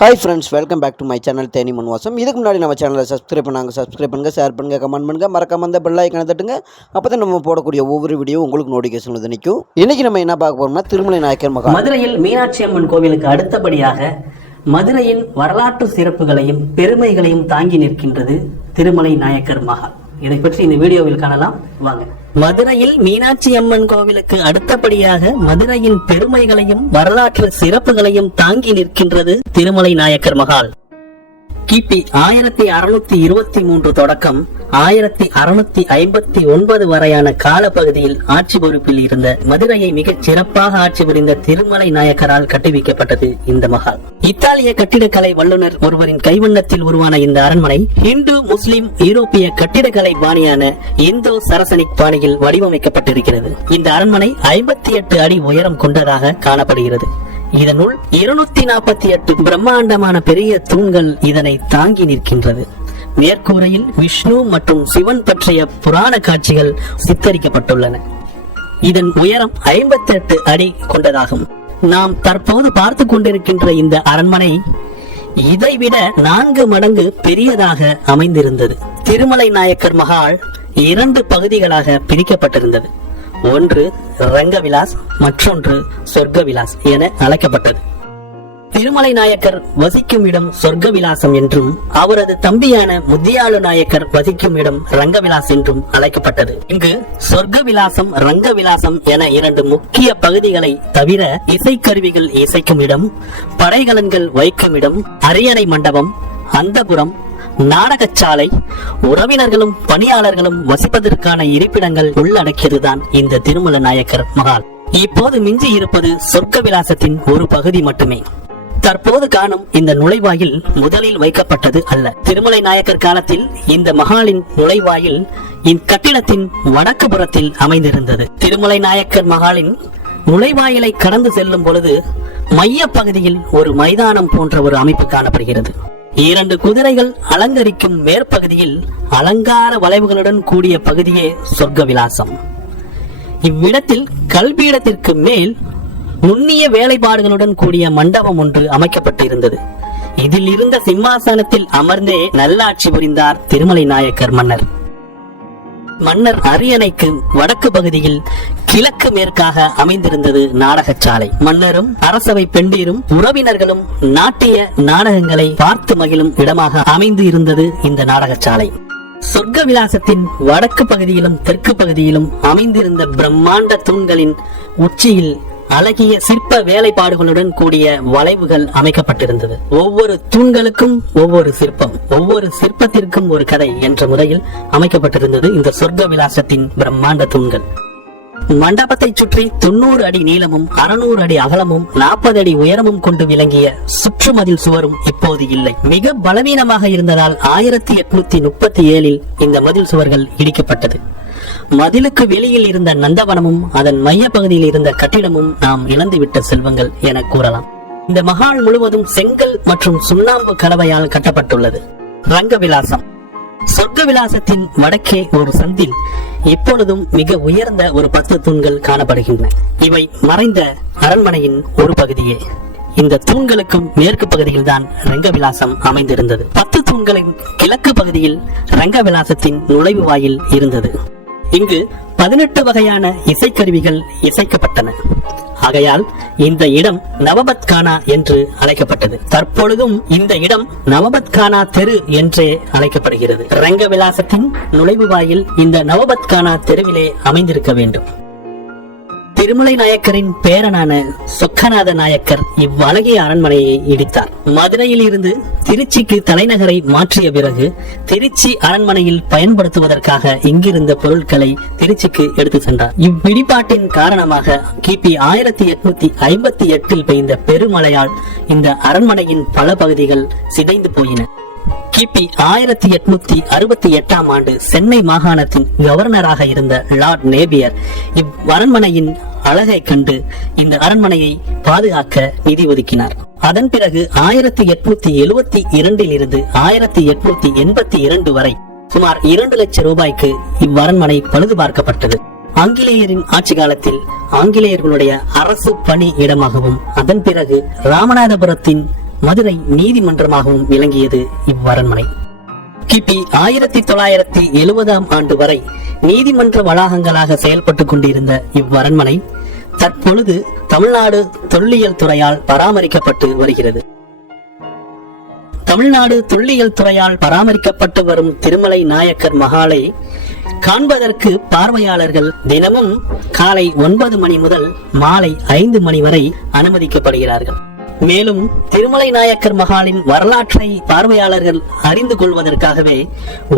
Hi friends, welcome back to my channel Theni Manvasam. இதுக்கு முன்னாடி நம்ம சேனலை சப்ஸ்கிரைப் பண்ணுங்கள், ஷேர் பண்ணுங்கள், கமெண்ட் பண்ணுங்கள், மறக்காம அந்த பெல் ஐக்கானை தட்டுங்க. அப்போ தான் நம்ம போடக்கூடிய ஒவ்வொரு வீடியோ உங்களுக்கு நோட்டிஃபிகேஷன் வந்து நிற்கும். இன்றைக்கி நம்ம என்ன பார்க்க போகிறோம்னா, திருமலை நாயக்கர் மகால். மதுரையில் மீனாட்சி அம்மன் கோவிலுக்கு அடுத்தபடியாக மதுரையின் வரலாற்று சிறப்புகளையும் பெருமைகளையும் தாங்கி நிற்கின்றது திருமலை நாயக்கர் மகால். இதை பற்றி இந்த வீடியோவில் காணலாம், வாங்க. மதுரையில் மீனாட்சி அம்மன் கோவிலுக்கு அடுத்தபடியாக மதுரையின் பெருமைகளையும் வரலாற்று சிறப்புகளையும் தாங்கி நிற்கின்றது திருமலை நாயக்கர் மகால். கிபி 1623 தொடக்கம் 1659 வரையான காலப்பகுதியில் ஆட்சி பொறுப்பில் இருந்த மதுரையை மிகச் சிறப்பாக ஆட்சி புரிந்த திருமலை நாயக்கரால் கட்டுவிக்கப்பட்டது இந்த மகால். இத்தாலிய கட்டிடக்கலை வல்லுநர் ஒருவரின் கைவண்ணத்தில் உருவான இந்த அரண்மனை இந்து முஸ்லிம் யூரோப்பிய கட்டிடக்கலை பாணியான இந்தோ சரசனிக் பாணியில் வடிவமைக்கப்பட்டிருக்கிறது. இந்த அரண்மனை 58 அடி உயரம் கொண்டதாக காணப்படுகிறது. இதனுள் 248 பிரம்மாண்டமான பெரிய தூண்கள் இதனை தாங்கி நிற்கின்றது. மேற்கூரையில் விஷ்ணு மற்றும் சிவன் பற்றிய புராண காட்சிகள் சித்தரிக்கப்பட்டுள்ளன. இதன் உயரம் 58 அடி கொண்டதாகும். நாம் தற்போது பார்த்து கொண்டிருக்கின்ற இந்த அரண்மனை இதைவிட 4 மடங்கு பெரியதாக அமைந்திருந்தது. திருமலை நாயக்கர் மகால் 2 பகுதிகளாக பிரிக்கப்பட்டிருந்தது. ஒன்று ரங்கவிலாஸ், மற்றொன்று சொர்க்கவிலாஸ் என அழைக்கப்பட்டது. திருமலை நாயக்கர் வசிக்கும் இடம் சொர்க்கவிலாசம் என்றும் அவரது தம்பியான முத்தியாளு நாயக்கர் வசிக்கும் இடம் ரங்கவிலாஸ் என்றும் அழைக்கப்பட்டது. இங்கு சொர்க்கவிலாசம், ரங்கவிலாசம் என 2 முக்கிய பகுதிகளை தவிர இசைக்கருவிகள் இசைக்கும் இடம், படைகலன்கள் வைக்கும் இடம், அரியணை மண்டபம், அந்தபுரம், நாடகச்சாலை, உறவினர்களும் பணியாளர்களும் வசிப்பதற்கான இருப்பிடங்கள் உள்ளடக்கியதுதான் இந்த திருமலை நாயக்கர் மகால். இப்போது மிஞ்சி இருப்பது சொர்க்க விலாசத்தின் ஒரு பகுதி மட்டுமே. தற்போது காணும் இந்த நுழைவாயில் முதலில் வைக்கப்பட்டது அல்ல. திருமலை நாயக்கர் காலத்தில் இந்த மகாலின் நுழைவாயில் இக்கட்டிடத்தின் வடக்கு புறத்தில் அமைந்திருந்தது. திருமலை நாயக்கர் மகாலின் நுழைவாயிலை கடந்து செல்லும் பொழுது மைய பகுதியில் ஒரு மைதானம் போன்ற ஒரு அமைப்பு காணப்படுகிறது. 2 குதிரைகள் அலங்கரிக்கும் மேற்பகுதியில் அலங்கார வளைவுகளுடன் கூடிய பகுதியே சொர்க்க விலாசம். இவ்விடத்தில் கல்பீடத்திற்கு மேல் நுண்ணிய வேலைப்பாடுகளுடன் கூடிய மண்டபம் ஒன்று அமைக்கப்பட்டிருந்தது. இதில் இருந்த சிம்மாசனத்தில் அமர்ந்தே நல்லாட்சி புரிந்தார் திருமலை நாயக்கர் மன்னர். மன்னர் அரியணைக்கு வடக்கு பகுதியில் கிழக்கு மேற்காக அமைந்திருந்தது நாடகச்சாலை. மன்னரும் அரசவை பெண்டீரும் உறவினர்களும் நாட்டிய நாடகங்களை பார்த்து மகிழும் இடமாக அமைந்து இருந்தது இந்த நாடகச்சாலை. சொர்க்க விலாசத்தின் வடக்கு பகுதியிலும் தெற்கு பகுதியிலும் அமைந்திருந்த பிரம்மாண்ட தூண்களின் உச்சியில் அழகிய சிற்ப வேலைப்பாடுகளுடன் கூடிய வளைவுகள் அமைக்கப்பட்டிருந்தது. ஒவ்வொரு தூண்களுக்கும் ஒவ்வொரு சிற்பம், ஒவ்வொரு சிற்பத்திற்கும் ஒரு கதை என்ற முறையில் அமைக்கப்பட்டிருந்தது இந்த சொர்க்க விலாசத்தின் பிரம்மாண்ட தூண்கள். மண்டபத்தை சுற்றி 90 அடி நீளமும் 600 அடி அகலமும் 40 அடி உயரமும் கொண்டு விளங்கிய சுற்றுமதில் சுவரும் இப்போது இல்லை. மிக பலவீனமாக இருந்ததால் 1837 இந்த மதில் சுவர்கள் இடிக்கப்பட்டது. மதிலுக்கு வெளியில் இருந்த நந்தவனமும் அதன் மைய பகுதியில் இருந்த கட்டிடமும் நாம் இழந்துவிட்ட செல்வங்கள் என கூறலாம். இந்த மகால் முழுவதும் செங்கல் மற்றும் சுண்ணாம்பு கலவையால் கட்டப்பட்டுள்ளது. ரங்கவிலாசம். சொர்க்க விலாசத்தின் வடக்கே ஒரு சந்தில் இப்பொழுதும் மிக உயர்ந்த ஒரு 10 தூண்கள் காணப்படுகின்றன. இவை மறைந்த அரண்மனையின் ஒரு பகுதியே. இந்த தூண்களுக்கும் மேற்கு பகுதியில் தான் ரங்கவிலாசம் அமைந்திருந்தது. 10 தூண்களின் கிழக்கு பகுதியில் ரங்கவிலாசத்தின் நுழைவு வாயில் இருந்தது. இங்கு 18 வகையான இசைக்கருவிகள் இசைக்கப்பட்டன. ஆகையால் இந்த இடம் நவபத்கானா என்று அழைக்கப்பட்டது. தற்பொழுதும் இந்த இடம் நவபத்கானா தெரு என்றே அழைக்கப்படுகிறது. ரங்கவிலாசத்தின் நுழைவு வாயில் இந்த நவபத்கானா தெருவிலே அமைந்திருக்க வேண்டும். திருமலை நாயக்கரின் பேரனான சொக்கநாத நாயக்கர் இவ்வழகிய அரண்மனையை இடித்தார். மதுரையில் இருந்து திருச்சிக்கு தலைநகரை மாற்றிய பிறகு திருச்சி அரண்மனையில் பயன்படுத்துவதற்காக இங்கிருந்த பொருட்களை திருச்சிக்கு எடுத்து சென்றார். இவ்விடிபாட்டின் காரணமாக கிபி 1858 பெய்த பெருமழையால் இந்த அரண்மனையின் பல பகுதிகள் சிதைந்து போயின. கிபி 1868 ஆண்டு சென்னை மாகாணத்தின் கவர்னராக இருந்த லார்ட் நேபியர் இவ்வரண்மனையின் அழகை கண்டு இந்த அரண்மனையை பாதுகாக்க நிதி ஒதுக்கினார். அதன் பிறகு 1872 இருந்து 1882 வரை சுமார் 2 லட்சம் ரூபாய்க்கு இவ்வரண்மனை பழுது பார்க்கப்பட்டது. ஆங்கிலேயரின் ஆட்சி காலத்தில் ஆங்கிலேயர்களுடைய அரசு பணி இடமாகவும், அதன் பிறகு ராமநாதபுரத்தின் மதுரை நீதிமன்றமாகவும் விளங்கியது இவ்வரண்மனை. கிபி 1970 ஆண்டு வரை நீதிமன்ற வளாகங்களாக செயல்பட்டுக் கொண்டிருந்த இவ்வரண்மனை தற்பொழுது தமிழ்நாடு தொல்லியல் துறையால் பராமரிக்கப்பட்டு வருகிறது. தமிழ்நாடு தொல்லியல் துறையால் பராமரிக்கப்பட்டு வரும் திருமலை நாயக்கர் மஹாலை காண்பதற்கு பார்வையாளர்கள் தினமும் காலை 9 மணி முதல் மாலை 5 மணி வரை அனுமதிக்கப்படுகிறார்கள். மேலும் திருமலை நாயக்கர் மஹாலின் வரலாற்றை பார்வையாளர்கள் அறிந்து கொள்வதற்காகவே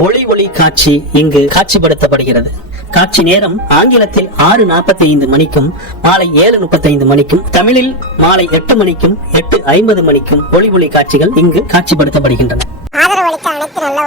ஒளி காட்சி இங்கு காட்சிப்படுத்தப்படுகிறது. காட்சி நேரம் ஆங்கிலத்தில் 6:45 மணிக்கும் மாலை 7:35 மணிக்கும், தமிழில் மாலை 8 மணிக்கும் 8:50 மணிக்கும் ஒளி காட்சிகள் இங்கு காட்சிப்படுத்தப்படுகின்றன. ஆதரவளித்த அனைத்து நல்ல